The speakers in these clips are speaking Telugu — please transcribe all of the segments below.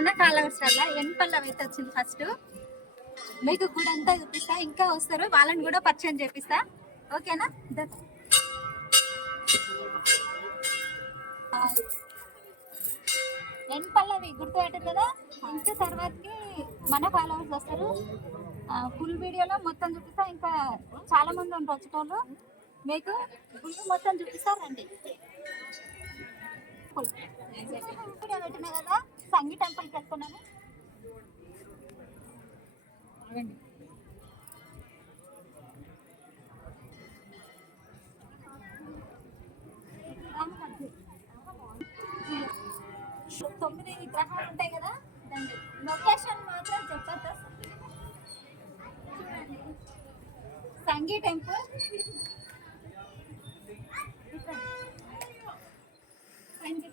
మన ఫాలోవర్స్ ఎన్ పల్లవి అయితే వచ్చింది ఫస్ట్? మీకు గుడి అంతా చూపిస్తా. ఇంకా వస్తారు. వాళ్ళని కూడా పరిచయం చేపిస్తా. ఓకేనా? ద- ఎన్పల్లవి గుర్తుపెట్టారు కదా? ఇంకా తర్వాతకి మన ఫాలోవర్స్ వస్తారు. ఫుల్ వీడియోలో మొత్తం చూపిస్తా. ఇంకా చాలా మంది ఉంటారు వచ్చేటోళ్ళు. మీకు గుడి మొత్తం చూపిస్తారండి వీడియో పెట్టినా కదా? సంగీ టెంపుల్ వెళ్తున్నాను తొమ్మిది విగ్రహాలు ఉంటాయి కదా? లొకేషన్ మాత్రం చెప్పద్దా చూడండి. సంగీ టెంపుల్. సంగీ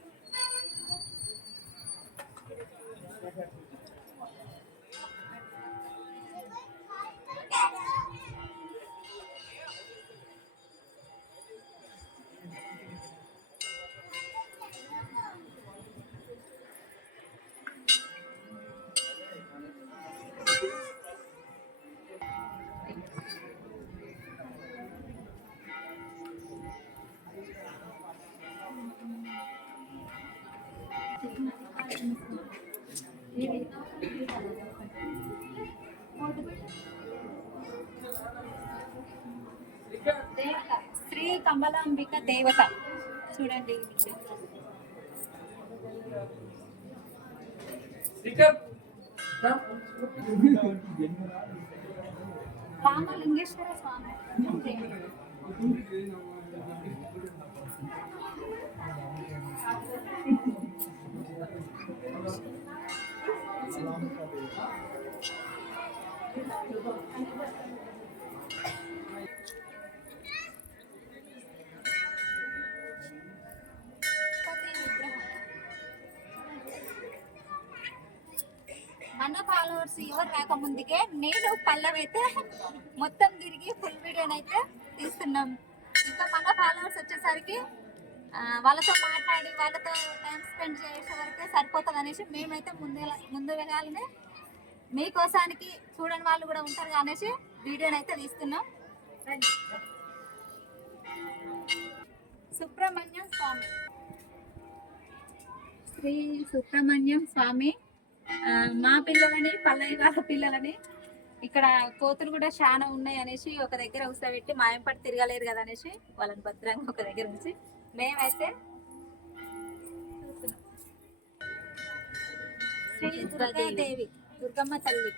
కమలాంబిక దేవత. చూడండి. రామలింగేశ్వర స్వామి. మన ఫాలోవర్స్ ఎవరు రాకముందుకే నేను పల్లవైతే మొత్తం తిరిగి ఫుల్ వీడియోనైతే తీస్తున్నాం. ఇంకా మన ఫాలోవర్స్ వచ్చేసరికి వాళ్ళతో మాట్లాడి వాళ్ళతో టైం స్పెండ్ చేసే వరకే సరిపోతుంది అనేసి మేమైతే ముందు ముందు వెళ్ళాలని మీకోసానికి చూడని వాళ్ళు కూడా ఉంటారు అనేసి వీడియోని అయితే తీస్తున్నాం సుబ్రహ్మణ్యం స్వామి. శ్రీ సుబ్రహ్మణ్యం స్వామి. మా పిల్లలని పల్లవి వాళ్ళ పిల్లలని ఇక్కడ కోతులు కూడా చాలా ఉన్నాయి అనేసి ఒక దగ్గర ఉసబెట్టి మాయంపడి తిరగలేరు కదా అనేసి వాళ్ళని భద్రంగా ఒక దగ్గర ఉంచి మేమైతే శ్రీ దుర్గాదేవి దుర్గమ్మ తల్లి.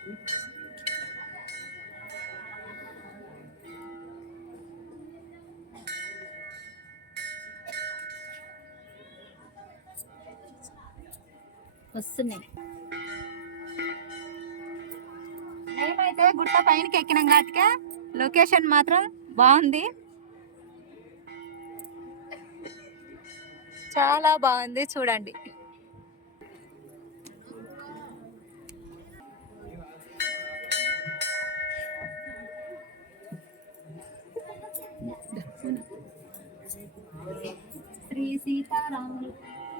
వస్తున్నాయి. అయితే గుట్ట పైనకి ఎక్కినాం కాటిక లొకేషన్ మాత్రం బాగుంది. చాలా బాగుంది చూడండి. శ్రీ సీతారాములు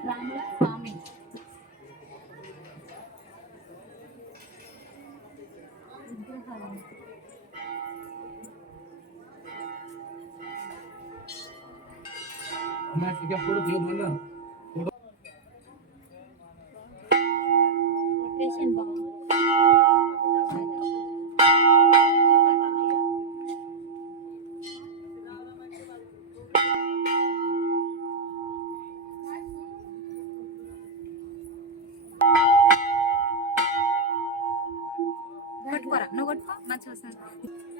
రాముల స్వామి. నగొట్టుకో మంచిగా వస్తుంది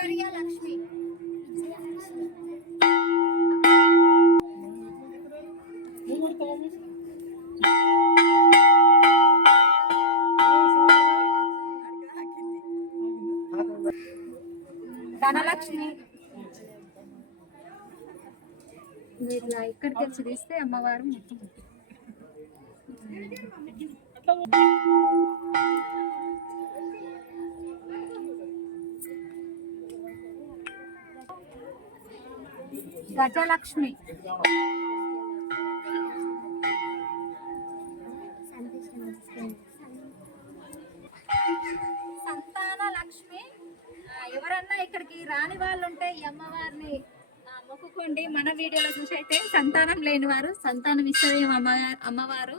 భార్య మీరు ధనలక్ష్మి ఇక్కడికి వచ్చి తీస్తే అమ్మవారు ముట్టు గజలక్ష్మి. సంతాన లక్ష్మి. ఎవరన్నా ఇక్కడికి రాని వాళ్ళు ఉంటే ఈ అమ్మవారిని మొక్కుకోండి. మన వీడియోలో చూసి అయితే సంతానం లేని వారు సంతానం ఇస్తుంది అమ్మవారు. అమ్మవారు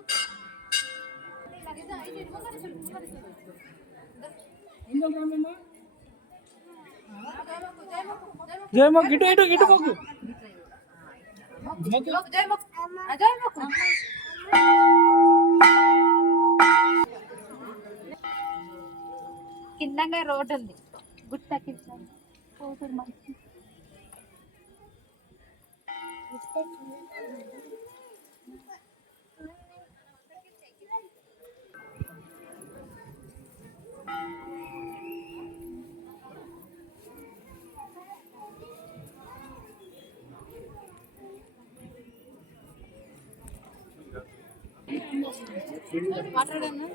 ఇటు ఇటు ఇటు మొక్కు. కిందంగా రోడ్డు ఉంది గుట్ట కింద పోతురు మంచి మాట్లాడన్నా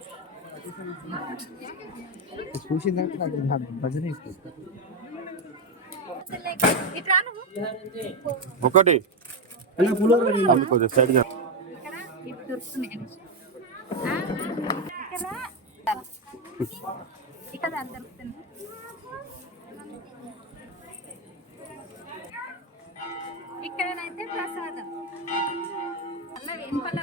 చూసిందంటే నాకు భజన ఒకటి అలా పులోగర అది కొంచెం సైడ్గా. ఇక్కడ దొరుకుతుంది ఇక్కడనైతే ప్రసాదం అలా వెనుపల్ల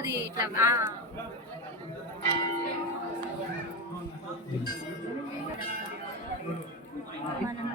అది ఇట్లా ఆ, మనం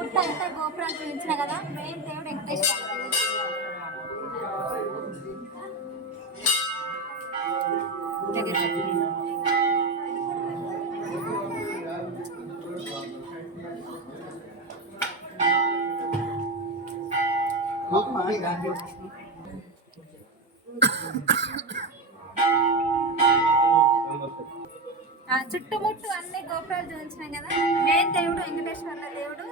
ముట్ట అయితే గోపురాలు చూపించిన కదా మెయిన్ దేవుడు వెంకటేశ్వర ఆ చుట్టుముట్టు అన్ని గోపురాలు చూపించినాం కదా. మెయిన్ దేవుడు వెంకటేశ్వర దేవుడు.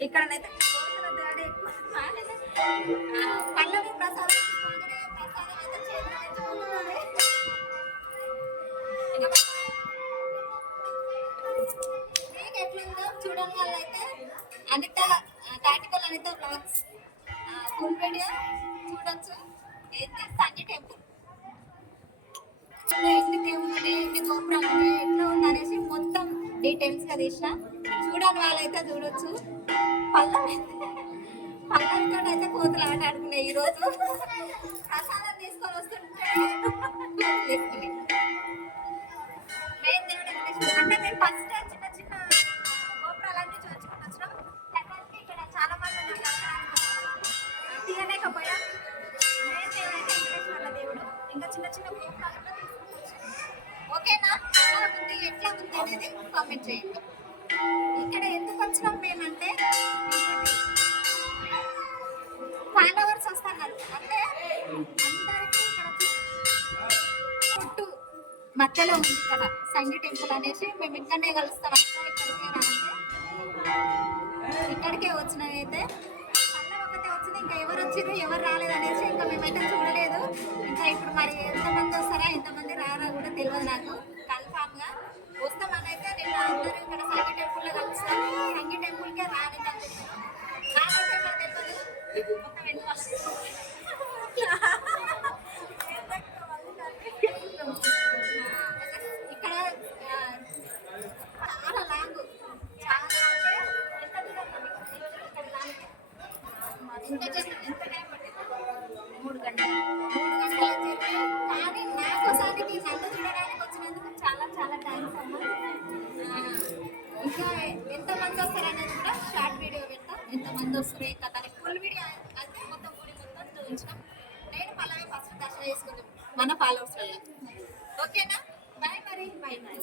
ఇక్కడనైతే కోతుల దాడి పల్లవి ప్రసాదం ప్రసాదం అయితే చేతిలో మీకు ఎట్లుందో చూడని వాళ్ళైతే అనిత తాటికల్ అనిత బ్లాగ్స్ ఫుల్ వీడియో చూడొచ్చు. ఏంటి? సంజయ్ టెంపుల్ ఎన్ని దేవుళ్ళు ఎన్ని గోపురాలు ఎట్లా ఉందనేసి మొత్తం డీటెయిల్స్గా తీసిన. చూడని వాళ్ళైతే చూడొచ్చు. పల్లవి పల్లవితో అయితే కోతులు ఆట ఆడుకున్నాయి ఈ రోజు ప్రసాదం తీసుకొని వస్తుంటే కోతులు మెయిన్ దేవుడు వెంకటేశ్వర. అంటే మేము ఫస్ట్ చిన్న చిన్న గోపురాలన్నీ చూసుకుని వచ్చినాం. తర్వాత ఇక్కడ చాలా మంది ఉన్నారు. తీయలేకపోయాం. మెయిన్ దేవుడు అయితే వెంకటేశ్వర దేవుడు. ఇంకా చిన్న చిన్న గోపురాలు కూడా తీసుకుని వచ్చినాం ఓకేనా? ఎలా ఉంది? ఎట్లా ఉంది అనేది కామెంట్ చేయండి. ఇక్కడ ఎందుకు వచ్చినాం మేమంటే ఫాలోవర్స్ వస్తున్నారు. అంటే అందరికీ ఇక్కడ చుట్టూ మధ్యలో ఉంది ఇక్కడ సంగీ టెంపుల్ అనేసి మేము ఇక్కడనే కలుస్తాం. అంతా ఇక్కడికే ఇక్కడికే వచ్చినవైతే అయితే ఒకటే వచ్చింది ఇంకా ఎవరు వచ్చిండ్రు ఎవరు రాలేదు అనేసి ఇంకా మేమైతే చూడలేదు. ఇంకా ఇప్పుడు మరి ఎంతమంది వస్తారా ఎంతమంది రారా కూడా తెలియదు నాకు. మూడు గంటలు మూడు గంటలు చెప్పి కానీ నాకోసారి నన్ను చూడడానికి వచ్చినందుకు చాలా చాలా థ్యాంక్స్ అమ్మా ఇంకా ఎంతమంది వస్తారనేది కూడా షార్ట్ వీడియో పెడతా. ఎంతమంది వస్తారు? ఈ ఫుల్ వీడియో సంపాదించినాం నేను పల్లవి ఫస్ట్ దర్శనం చేసుకుంటాం మన ఫాలోవర్స్ వల్ల. ఓకేనా? బాయ్ మరి. బాయ్ మరి